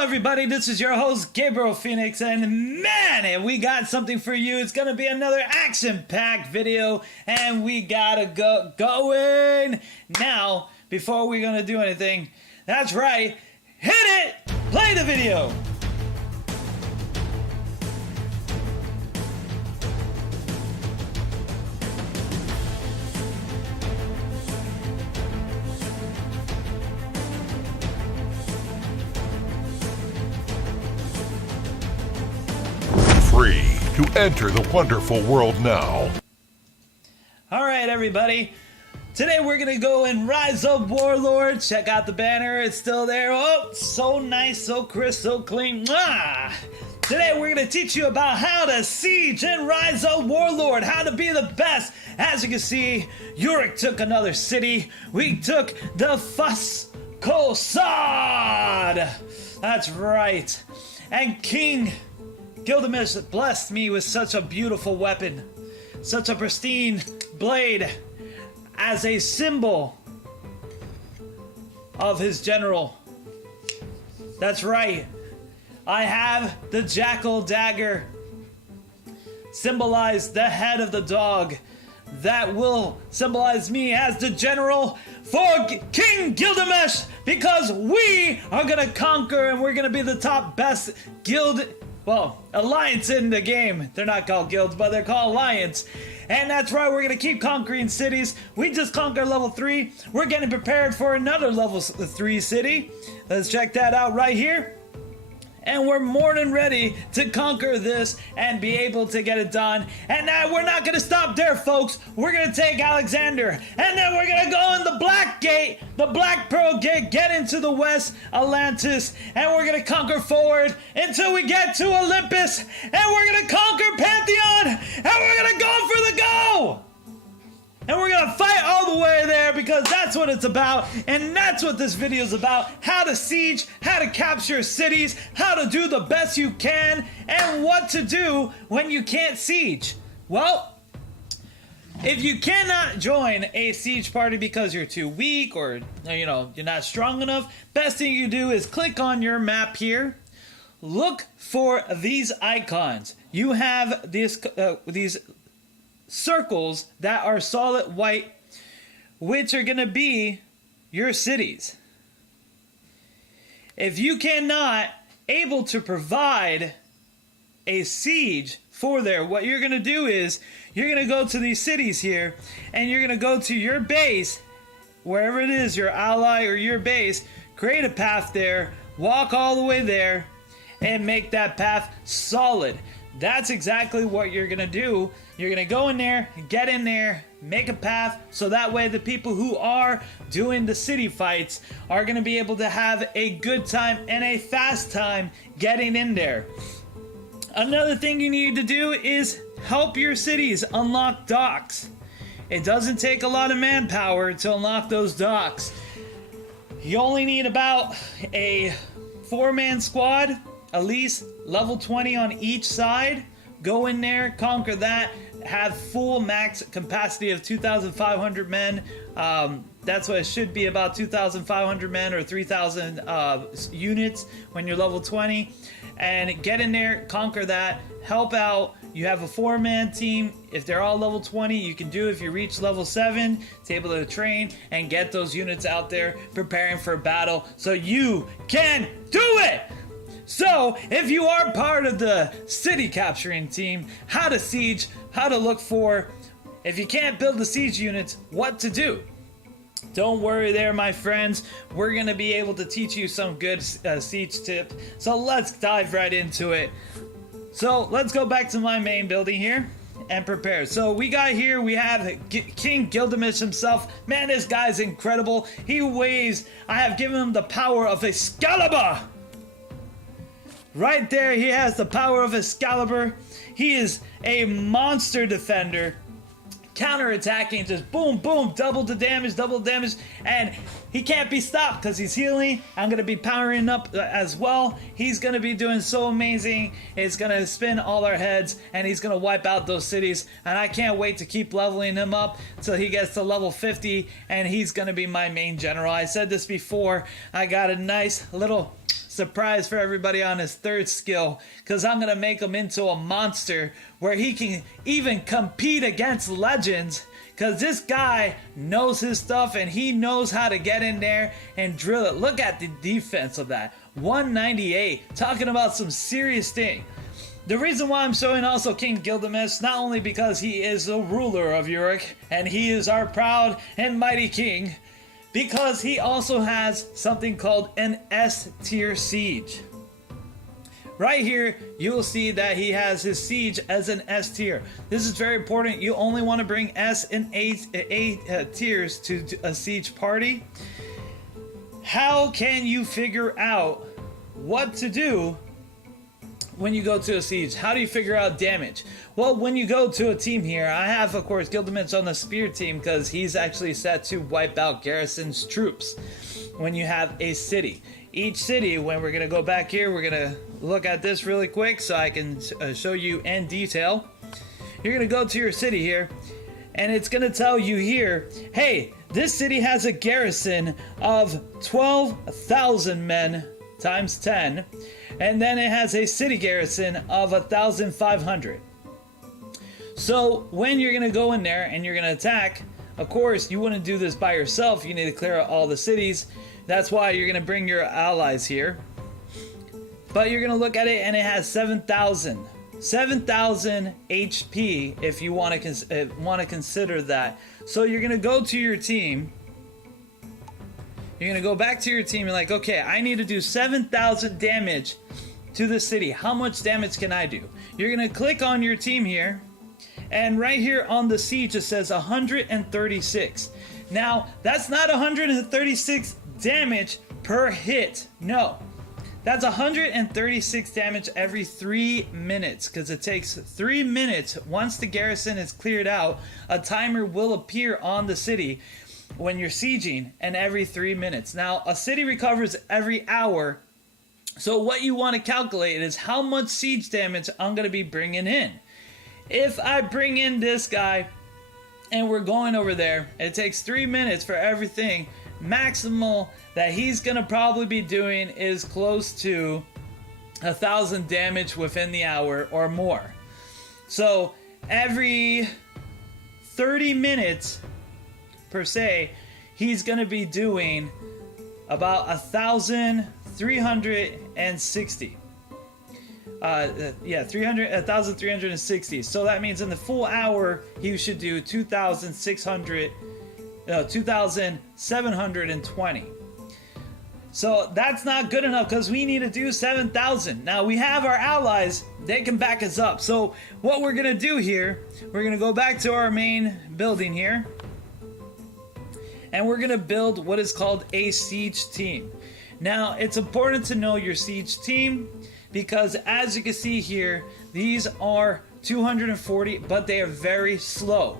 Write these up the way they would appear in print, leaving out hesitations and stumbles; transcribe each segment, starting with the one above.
everybody, this is your host Gabriel Phoenix, and man, we got something for you. It's gonna be another action-packed video, and we gotta go going now. Before we're gonna do anything, that's right, hit it, play the video. Free to enter the wonderful world now. Alright everybody, today we're gonna go and rise up Warlords. Check out the banner, it's still there. Oh, so nice, so crisp, so clean. Mwah! Today we're gonna teach you about how to siege and rise up Warlord, how to be the best. As you can see, Yorick took another city. We took the Fuskosad. That's right. And King Gilgamesh blessed me with such a beautiful weapon, such a pristine blade, as a symbol of his general. That's right, I have the jackal dagger, symbolize the head of the dog, that will symbolize me as the general for King Gilgamesh, because we are gonna conquer and we're gonna be the top best alliance in the game. They're not called guilds, but they're called alliance. And that's right, we're gonna keep conquering cities. We just conquered level 3. We're getting prepared for another level 3 city. Let's check that out right here. And we're more than ready to conquer this and be able to get it done. And now we're not gonna stop there, folks. We're gonna take Alexander, and then we're gonna go in the Black Gate, the Black Pearl Gate, get into the West Atlantis, and we're gonna conquer forward until we get to Olympus, and we're gonna conquer Pantheon, and we're gonna go for the go! And we're gonna fight all the way there, because that's what it's about, and that's what this video is about. How to siege, how to capture cities, how to do the best you can, and what to do when you can't siege. Well, if you cannot join a siege party because you're too weak, or you're not strong enough, best thing you do is click on your map here. Look for these icons. You have these circles that are solid white, which are gonna be your cities. If you cannot able to provide a siege for there, what you're gonna do is you're gonna go to these cities here, and you're gonna go to your base, wherever it is, your ally or your base, create a path there, walk all the way there, and make that path solid. That's exactly what you're gonna do. You're gonna go in there, get in there, make a path, so that way the people who are doing the city fights are gonna be able to have a good time and a fast time getting in there. Another thing you need to do is help your cities unlock docks. It doesn't take a lot of manpower to unlock those docks. You only need about a 4-man squad, at least level 20 on each side. Go in there, conquer that, have full max capacity of 2,500 men. That's what it should be, about 2,500 men or 3,000 units when you're level 20. And get in there, conquer that, help out. You have a 4-man team. If they're all level 20, you can do, if you reach level 7, it's able to train and get those units out there preparing for battle, so you can do it! So, if you are part of the city capturing team, how to siege, how to look for, if you can't build the siege units, what to do. Don't worry there, my friends. We're going to be able to teach you some good siege tips. So let's dive right into it. So let's go back to my main building here and prepare. So we have King Gilgamesh himself. Man, this guy's incredible. He weighs, I have given him the power of Excalibur. Right there, he has the power of Excalibur. He is a monster defender. Counter-attacking, just boom, boom, double the damage, and he can't be stopped because he's healing. I'm going to be powering up as well. He's going to be doing so amazing. It's going to spin all our heads, and he's going to wipe out those cities, and I can't wait to keep leveling him up till he gets to level 50, and he's going to be my main general. I said this before, I got a nice little surprise for everybody on his third skill, because I'm going to make him into a monster where he can even compete against legends, because this guy knows his stuff and he knows how to get in there and drill it. Look at the defense of that. 198, talking about some serious thing. The reason why I'm showing also King Gilgamesh, not only because he is the ruler of Uruk and he is our proud and mighty king, because he also has something called an S tier siege. Right here, you'll see that he has his siege as an S tier. This is very important. You only want to bring S and A tiers to a siege party. How can you figure out what to do when you go to a siege? How do you figure out damage? Well, when you go to a team here, I have, of course, Gilgamesh on the spear team because he's actually set to wipe out Garrison's troops when you have a city. Each city, when we're going to go back here, we're going to look at this really quick so I can show you in detail. You're going to go to your city here, and it's going to tell you here, hey, this city has a garrison of 12,000 men times 10, and then it has a city garrison of 1,500. So when you're going to go in there and you're going to attack, of course, you wouldn't do this by yourself. You need to clear out all the cities. That's why you're going to bring your allies here. But you're going to look at it and it has 7,000 HP if you want to consider that. So you're going to go to your team. You're going to go back to your team and like, okay, I need to do 7,000 damage to the city. How much damage can I do? You're going to click on your team here. And right here on the siege, it says 136. Now, that's not 136 damage per hit. No. That's 136 damage every 3 minutes, because it takes 3 minutes. Once the garrison is cleared out, a timer will appear on the city when you're sieging, and every 3 minutes. Now, a city recovers every hour. So what you want to calculate is how much siege damage I'm going to be bringing in. If I bring in this guy and we're going over there, it takes 3 minutes for everything. Maximal that he's going to probably be doing is close to 1,000 damage within the hour or more. So every 30 minutes per se, he's going to be doing about 1,360. 1,360. So that means in the full hour he should do 2,720. So that's not good enough because we need to do 7,000. Now we have our allies, they can back us up. So what we're gonna do here, we're gonna go back to our main building here, and we're gonna build what is called a siege team. Now it's important to know your siege team, because as you can see here, these are 240, but they are very slow.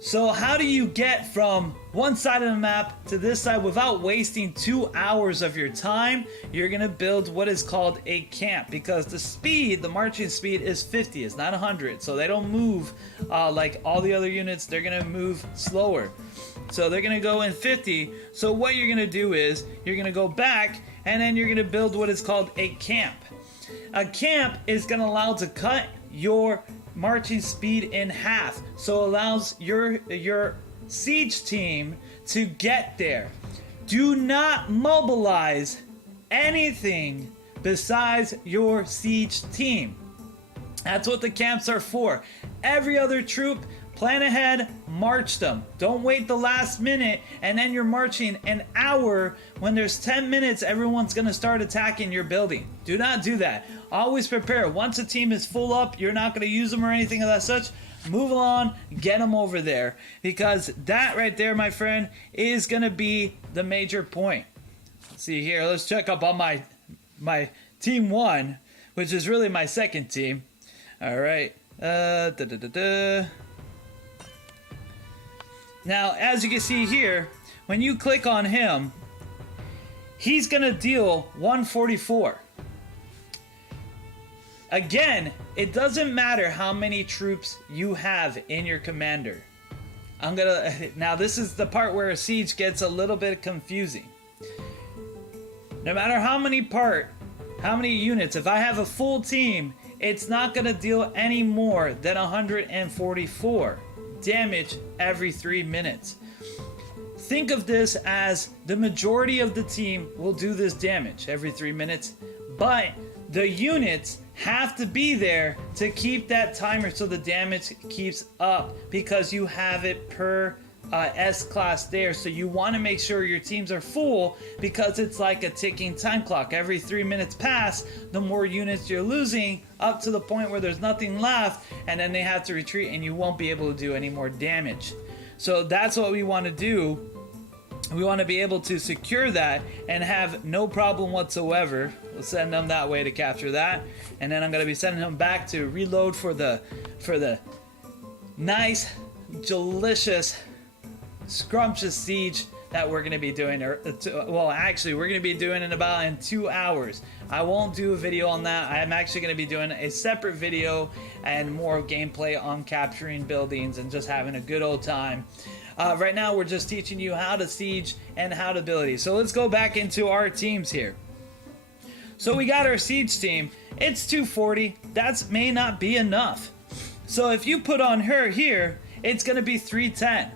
So how do you get from one side of the map to this side without wasting 2 hours of your time? You're gonna build what is called a camp, because the speed, the marching speed is 50, it's not 100. So they don't move like all the other units, they're gonna move slower. So they're gonna go in 50. So what you're gonna do is, you're gonna go back and then you're gonna build what is called a camp. A camp is gonna allow to cut your marching speed in half, so allows your siege team to get there. Do not mobilize anything besides your siege team. That's what the camps are for. Every other troop, plan ahead, march them. Don't wait the last minute and then you're marching an hour. When there's 10 minutes, everyone's gonna start attacking your building. Do not do that. Always prepare. Once a team is full up, you're not gonna use them or anything of that such, move along, get them over there. Because that right there, my friend, is gonna be the major point. Let's see here, let's check up on my team 1, which is really my second team. All right. Now, as you can see here, when you click on him, he's gonna deal 144. Again, it doesn't matter how many troops you have in your commander. Now this is the part where a siege gets a little bit confusing. No matter how many units, if I have a full team, it's not going to deal any more than 144 damage every 3 minutes. Think of this as the majority of the team will do this damage every 3 minutes, but the units have to be there to keep that timer so the damage keeps up, because you have it per S class there. So you want to make sure your teams are full, because it's like a ticking time clock. Every 3 minutes pass, the more units you're losing, up to the point where there's nothing left, and then they have to retreat and you won't be able to do any more damage. So that's what we want to do. We want to be able to secure that and have no problem whatsoever. We'll send them that way to capture that, and then I'm going to be sending them back to reload for the nice, delicious, scrumptious siege that we're going to be doing. Well, actually, we're going to be doing it in 2 hours. I won't do a video on that. I'm actually going to be doing a separate video and more gameplay on capturing buildings and just having a good old time. Right now, we're just teaching you how to siege and how to ability. So let's go back into our teams here. So we got our siege team. It's 240. That may not be enough. So if you put on her here, it's going to be 310.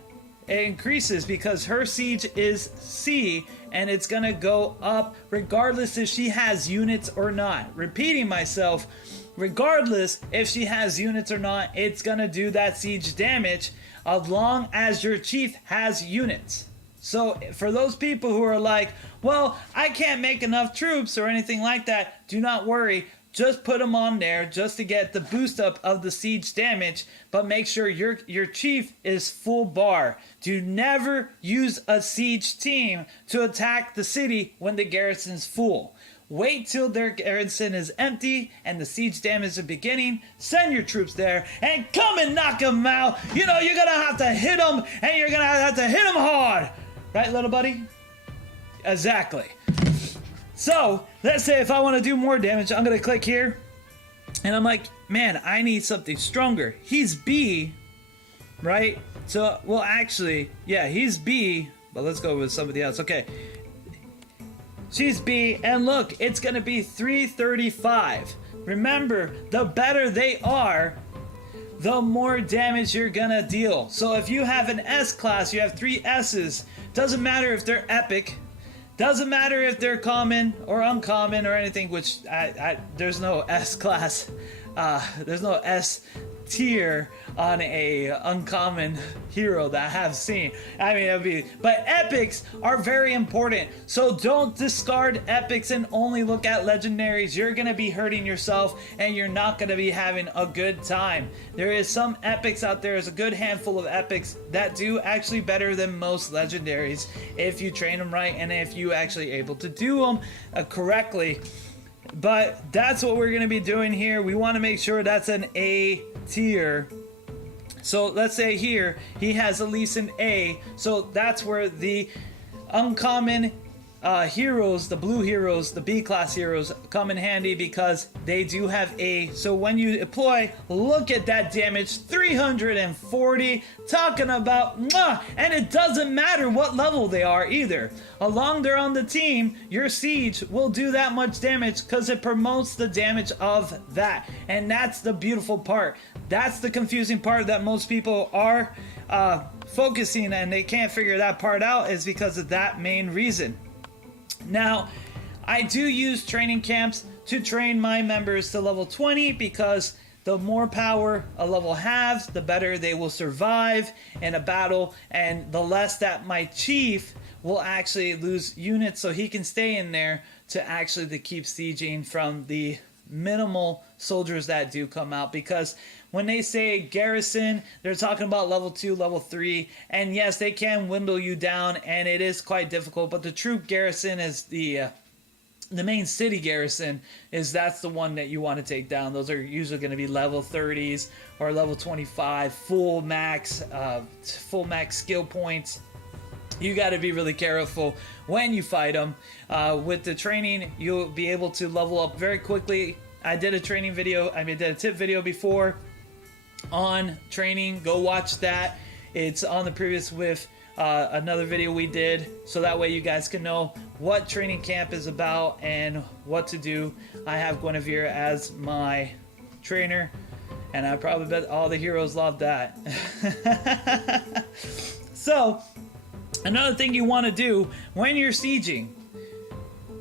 It increases because her siege is C, and it's going to go up regardless if she has units or not. Repeating myself, regardless if she has units or not, it's going to do that siege damage as long as your chief has units. So for those people who are like, well, I can't make enough troops or anything like that, do not worry. Just put them on there just to get the boost up of the siege damage, but make sure your chief is full bar. Do never use a siege team to attack the city when the garrison's full. Wait till their garrison is empty and the siege damage is beginning. Send your troops there and come and knock them out. You know, you're going to have to hit them, and you're going to have to hit them hard. Right, little buddy? Exactly. So, let's say if I want to do more damage, I'm going to click here. And I'm like, man, I need something stronger. He's B, right? So, well, actually, yeah, he's B. But let's go with somebody else. Okay. She's B, and look, it's going to be 335. Remember, the better they are, the more damage you're going to deal. So if you have an S class, you have 3 S's. Doesn't matter if they're epic. Doesn't matter if they're common or uncommon or anything, which there's no S class. There's no S tier on a uncommon hero that I have seen. I mean, but epics are very important. So don't discard epics and only look at legendaries. You're going to be hurting yourself and you're not going to be having a good time. There is some epics out there. There's a good handful of epics that do actually better than most legendaries if you train them right and if you actually able to do them correctly. But that's what we're going to be doing here. We want to make sure that's an A tier. So let's say here he has at least an A. So that's where the uncommon heroes, the blue heroes, the B class heroes come in handy because they do have A. So when you deploy, look at that damage, 340, talking about mwah! And it doesn't matter what level they are either. Along they're on the team, your siege will do that much damage because it promotes the damage of that. And that's the beautiful part. That's the confusing part that most people are focusing, and they can't figure that part out, is because of that main reason. Now, I do use training camps to train my members to level 20 because the more power a level has, the better they will survive in a battle, and the less that my chief will actually lose units, so he can stay in there to keep sieging from the minimal soldiers that do come out. Because when they say garrison, they're talking about level 2, level 3, and yes, they can dwindle you down, and it is quite difficult, but the troop garrison is the main city garrison, that's the one that you want to take down. Those are usually going to be level 30s or level 25, full max skill points. You got to be really careful when you fight them. With the training, you'll be able to level up very quickly. I did a training video, did a tip video before on training. Go watch that. It's on the previous with another video we did, so that way you guys can know what training camp is about and what to do. I have Guinevere as my trainer, and I probably bet all the heroes love that. So, another thing you want to do when you're sieging,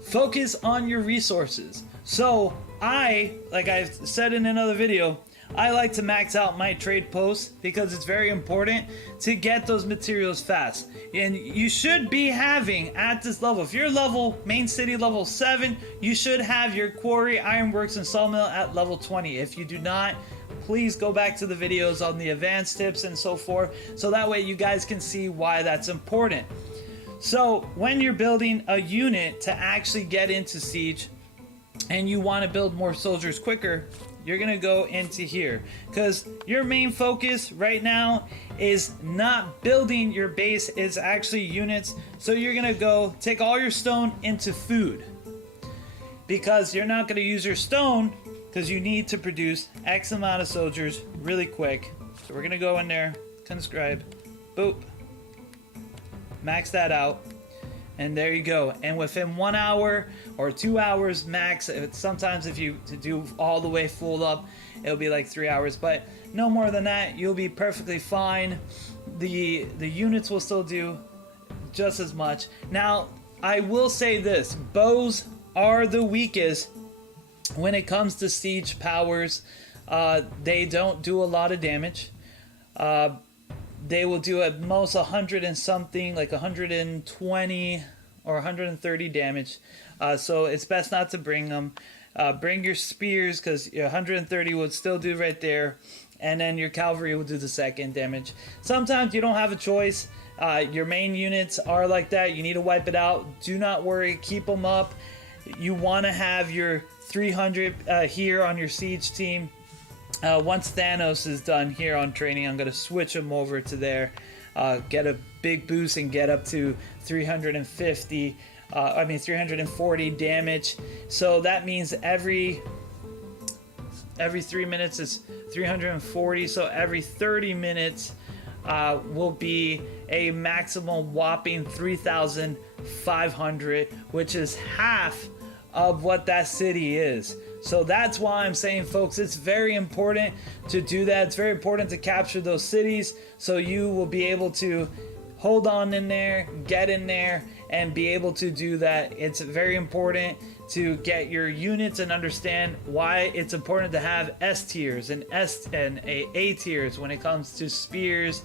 focus on your resources. So, like I've said in another video, I like to max out my trade posts because it's very important to get those materials fast. And you should be having at this level, if you're level, main city level 7, you should have your quarry, ironworks, and sawmill at level 20. If you do not, please go back to the videos on the advanced tips and so forth, so that way you guys can see why that's important. So when you're building a unit to actually get into siege and you want to build more soldiers quicker, you're gonna go into here because your main focus right now is not building your base, it's actually units. So you're gonna go take all your stone into food because you're not gonna use your stone because you need to produce X amount of soldiers really quick. So we're gonna go in there, conscribe, boop, max that out. And there you go. And within 1 hour or 2 hours max, sometimes if you do all the way full up, it'll be like 3 hours. But no more than that, you'll be perfectly fine. The units will still do just as much. Now, I will say this. Bows are the weakest when it comes to siege powers. They don't do a lot of damage. They will do at most 100 and something, like 120 or 130 damage. So it's best not to bring them. Bring your spears because 130 would still do right there. And then your cavalry will do the second damage. Sometimes you don't have a choice. Your main units are like that. You need to wipe it out. Do not worry. Keep them up. You want to have your 300 here on your siege team. Once Thanos is done here on training, I'm going to switch him over to there, get a big boost and get up to 340 damage. So that means every 3 minutes is 340. So every 30 minutes will be a maximum whopping 3,500, which is half of what that city is. So that's why I'm saying, folks, it's very important to do that. It's very important to capture those cities so you will be able to hold on in there, get in there, and be able to do that. It's very important to get your units and understand why it's important to have S tiers and A tiers when it comes to spears,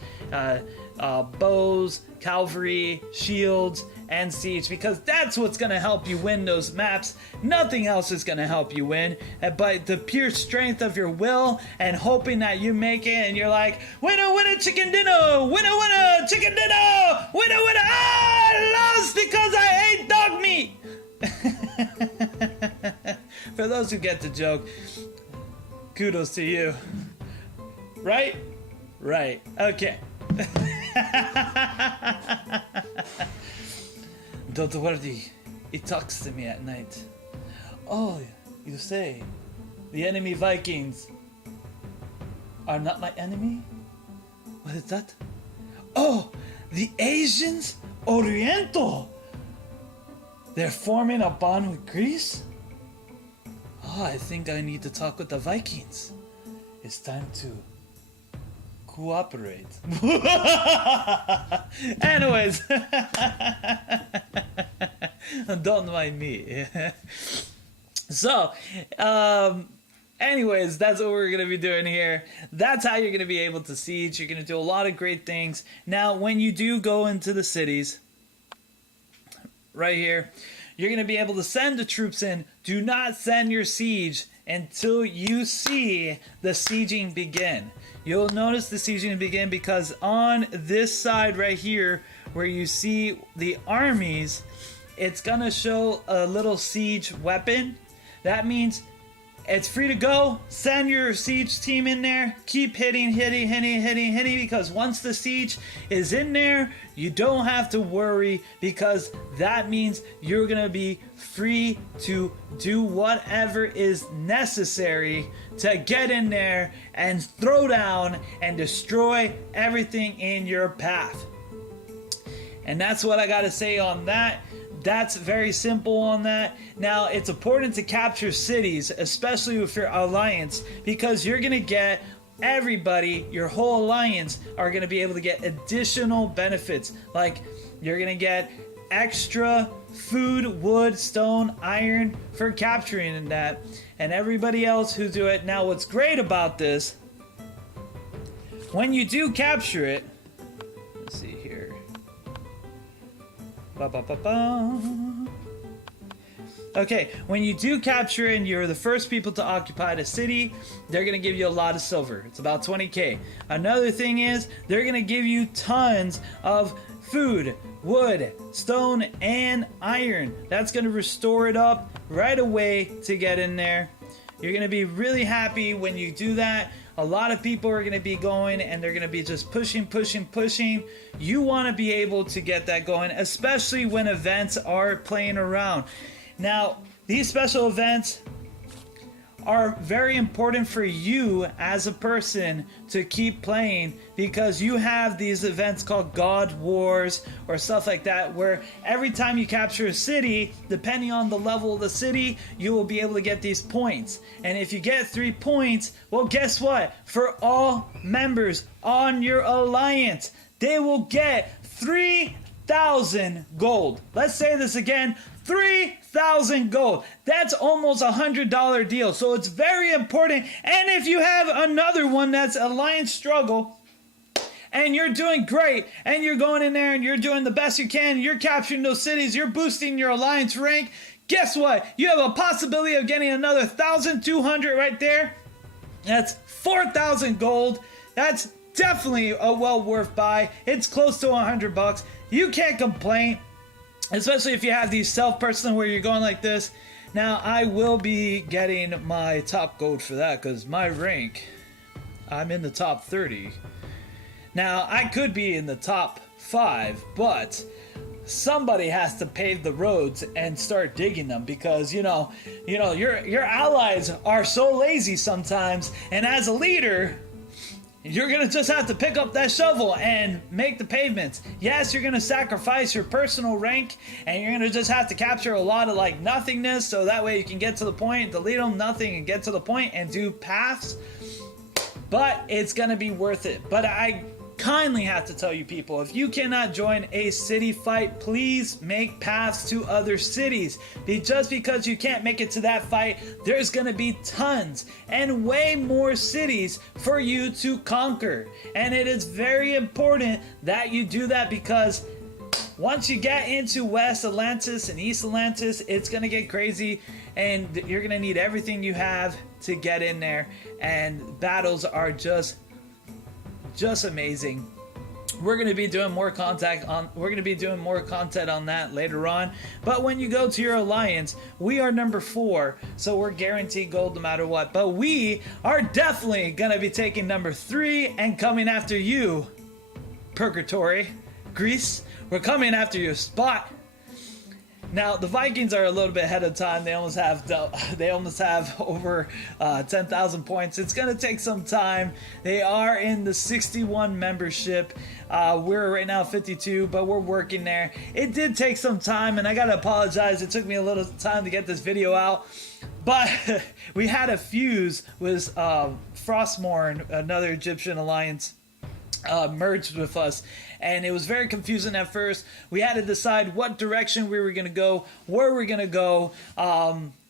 bows, cavalry, shields, and siege, because that's what's going to help you win those maps. Nothing else is going to help you win, but the pure strength of your will and hoping that you make it, and you're like, winner, winner, chicken dinner, winner, winner, chicken dinner, winner, winner, I lost because I ate dog meat. For those who get the joke, kudos to you. Right? Right. Okay. Don't worry, it talks to me at night. Oh, you say, the enemy Vikings are not my enemy? What is that? Oh, the Asians Oriental! They're forming a bond with Greece? Oh, I think I need to talk with the Vikings. It's time to cooperate. Anyways, don't mind me. So, anyways, that's what we're going to be doing here. That's how you're going to be able to siege. You're going to do a lot of great things. Now, when you do go into the cities, right here, you're going to be able to send the troops in. Do not send your siege until you see the sieging begin. You'll notice the sieging begin because on this side right here where you see the armies, it's going to show a little siege weapon. That means it's free to go. Send your siege team in there. Keep hitting, because once the siege is in there, you don't have to worry because that means you're going to be free to do whatever is necessary to get in there and throw down and destroy everything in your path. And that's what I got to say on that. That's very simple on that. Now, it's important to capture cities, especially with your alliance, because you're going to get everybody, your whole alliance, are going to be able to get additional benefits. Like, you're going to get extra food, wood, stone, iron for capturing that. And everybody else who do it. Now, what's great about this, when you do capture it, let's see here. Okay, when you do capture and you're the first people to occupy the city, they're going to give you a lot of silver. It's about 20k. Another thing is, they're going to give you tons of food, wood, stone, and iron. That's going to restore it up right away to get in there. You're going to be really happy when you do that. A lot of people are going to be going and they're going to be just pushing. You want to be able to get that going, especially when events are playing around. Now, these special events are very important for you as a person to keep playing, because you have these events called God Wars or stuff like that, where every time you capture a city, depending on the level of the city, you will be able to get these points. And if you get 3 points, well, guess what? For all members on your alliance, they will get 3,000 gold. Let's say this again. 3,000 gold. That's almost $100 deal. So it's very important. And if you have another one that's Alliance Struggle, and you're doing great, and you're going in there and you're doing the best you can, you're capturing those cities, you're boosting your Alliance rank, guess what? You have a possibility of getting another 1,200 right there. That's 4,000 gold. That's definitely a well worth buy. It's close to $100. You can't complain. Especially if you have these self-person where you're going like this. Now, I will be getting my top gold for that, because my rank, I'm in the top 30. Now, I could be in the top 5, but somebody has to pave the roads and start digging them, because your allies are so lazy sometimes, and as a leader, you're going to just have to pick up that shovel and make the pavements. Yes, you're going to sacrifice your personal rank, and you're going to just have to capture a lot of like nothingness, so that way you can get to the point, delete them, nothing, and get to the point and do paths. But it's going to be worth it. But I kindly have to tell you people, if you cannot join a city fight, please make paths to other cities. Just because you can't make it to that fight, there's gonna be tons and way more cities for you to conquer. And it is very important that you do that, because once you get into West Atlantis and East Atlantis, it's gonna get crazy, and you're gonna need everything you have to get in there, and battles are just amazing. We're going to be doing more content on that later on. But when you go to your alliance, we are number 4, so we're guaranteed gold no matter what. But we are definitely going to be taking number 3 and coming after you, Purgatory, Greece. We're coming after your spot. Now, the Vikings are a little bit ahead of time. They almost have over 10,000 points. It's going to take some time. They are in the 61 membership. We're right now 52, but we're working there. It did take some time, and I got to apologize. It took me a little time to get this video out. But we had a fuse with Frostmourne, another Egyptian alliance, merged with us, and it was very confusing at first. We had to decide what direction we were going to go, where we're going to go,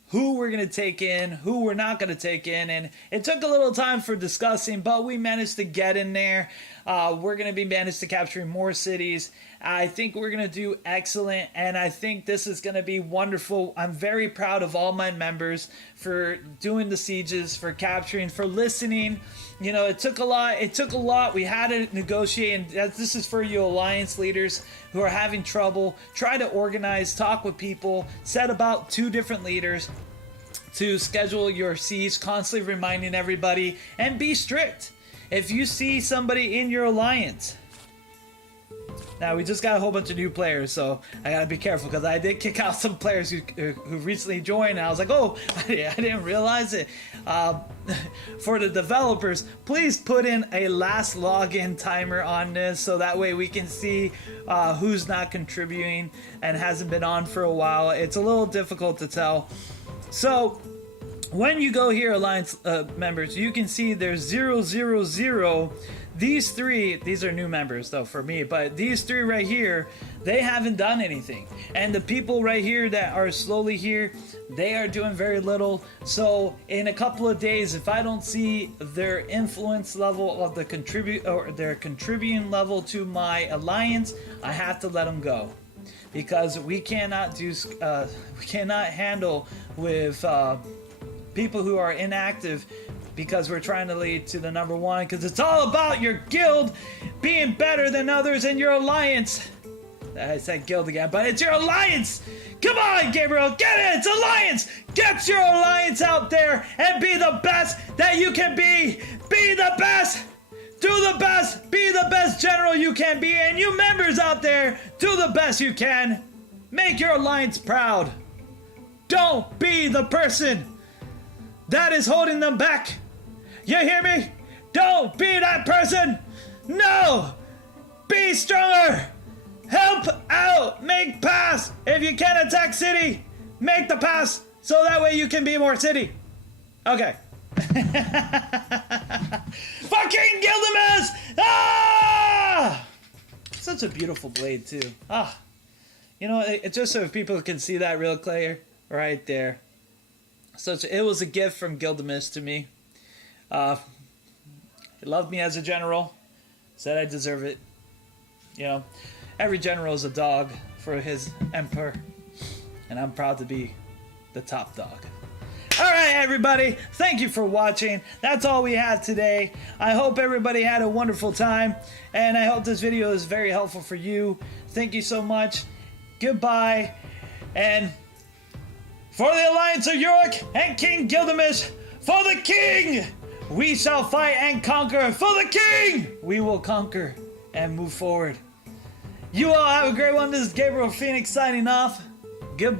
who we're going to take in, who we're not going to take in, and it took a little time for discussing, but we managed to get in there. We're going to be managed to capturing more cities. I think we're going to do excellent, and I think this is going to be wonderful. I'm very proud of all my members for doing the sieges, for capturing, for listening. You know, it took a lot. We had to negotiate, and this is for you alliance leaders who are having trouble. Try to organize, talk with people, set about 2 different leaders to schedule your siege, constantly reminding everybody, and be strict. If you see somebody in your alliance Now we just got a whole bunch of new players, so I gotta be careful because I did kick out some players who recently joined, and I was like, oh, I didn't realize it. For the developers, please put in a last login timer on this so that way we can see who's not contributing and hasn't been on for a while. It's a little difficult to tell. So when you go here, Alliance members, you can see there's 000. These three, these are new members though for me, but these three right here, they haven't done anything. And the people right here that are slowly here, they are doing very little. So in a couple of days, if I don't see their influence level of the their contributing level to my alliance, I have to let them go. Because we cannot handle with people who are inactive, because we're trying to lead to the #1, because it's all about your guild being better than others and your alliance. I said guild again, but it's your alliance. Come on, Gabriel, get it. It's alliance. Get your alliance out there and be the best that you can be. Be the best. Do the best. Be the best general you can be. And you members out there, do the best you can. Make your alliance proud. Don't be the person that is holding them back. You hear me? Don't be that person. No. Be stronger. Help out. Make pass. If you can't attack city, make the pass so that way you can be more city. Okay. Fucking Gilgamesh! Ah! Such a beautiful blade too. Ah. You know, it just so people can see that real clear right there. It was a gift from Gilgamesh to me. He loved me as a general. Said I deserve it. You know, every general is a dog for his emperor. And I'm proud to be the top dog. Alright everybody, thank you for watching. That's all we have today. I hope everybody had a wonderful time. And I hope this video is very helpful for you. Thank you so much. Goodbye. And for the Alliance of York and King Gilgamesh, for the king, we shall fight and conquer. For the king, we will conquer and move forward. You all have a great one. This is Gabriel Phoenix signing off. Goodbye.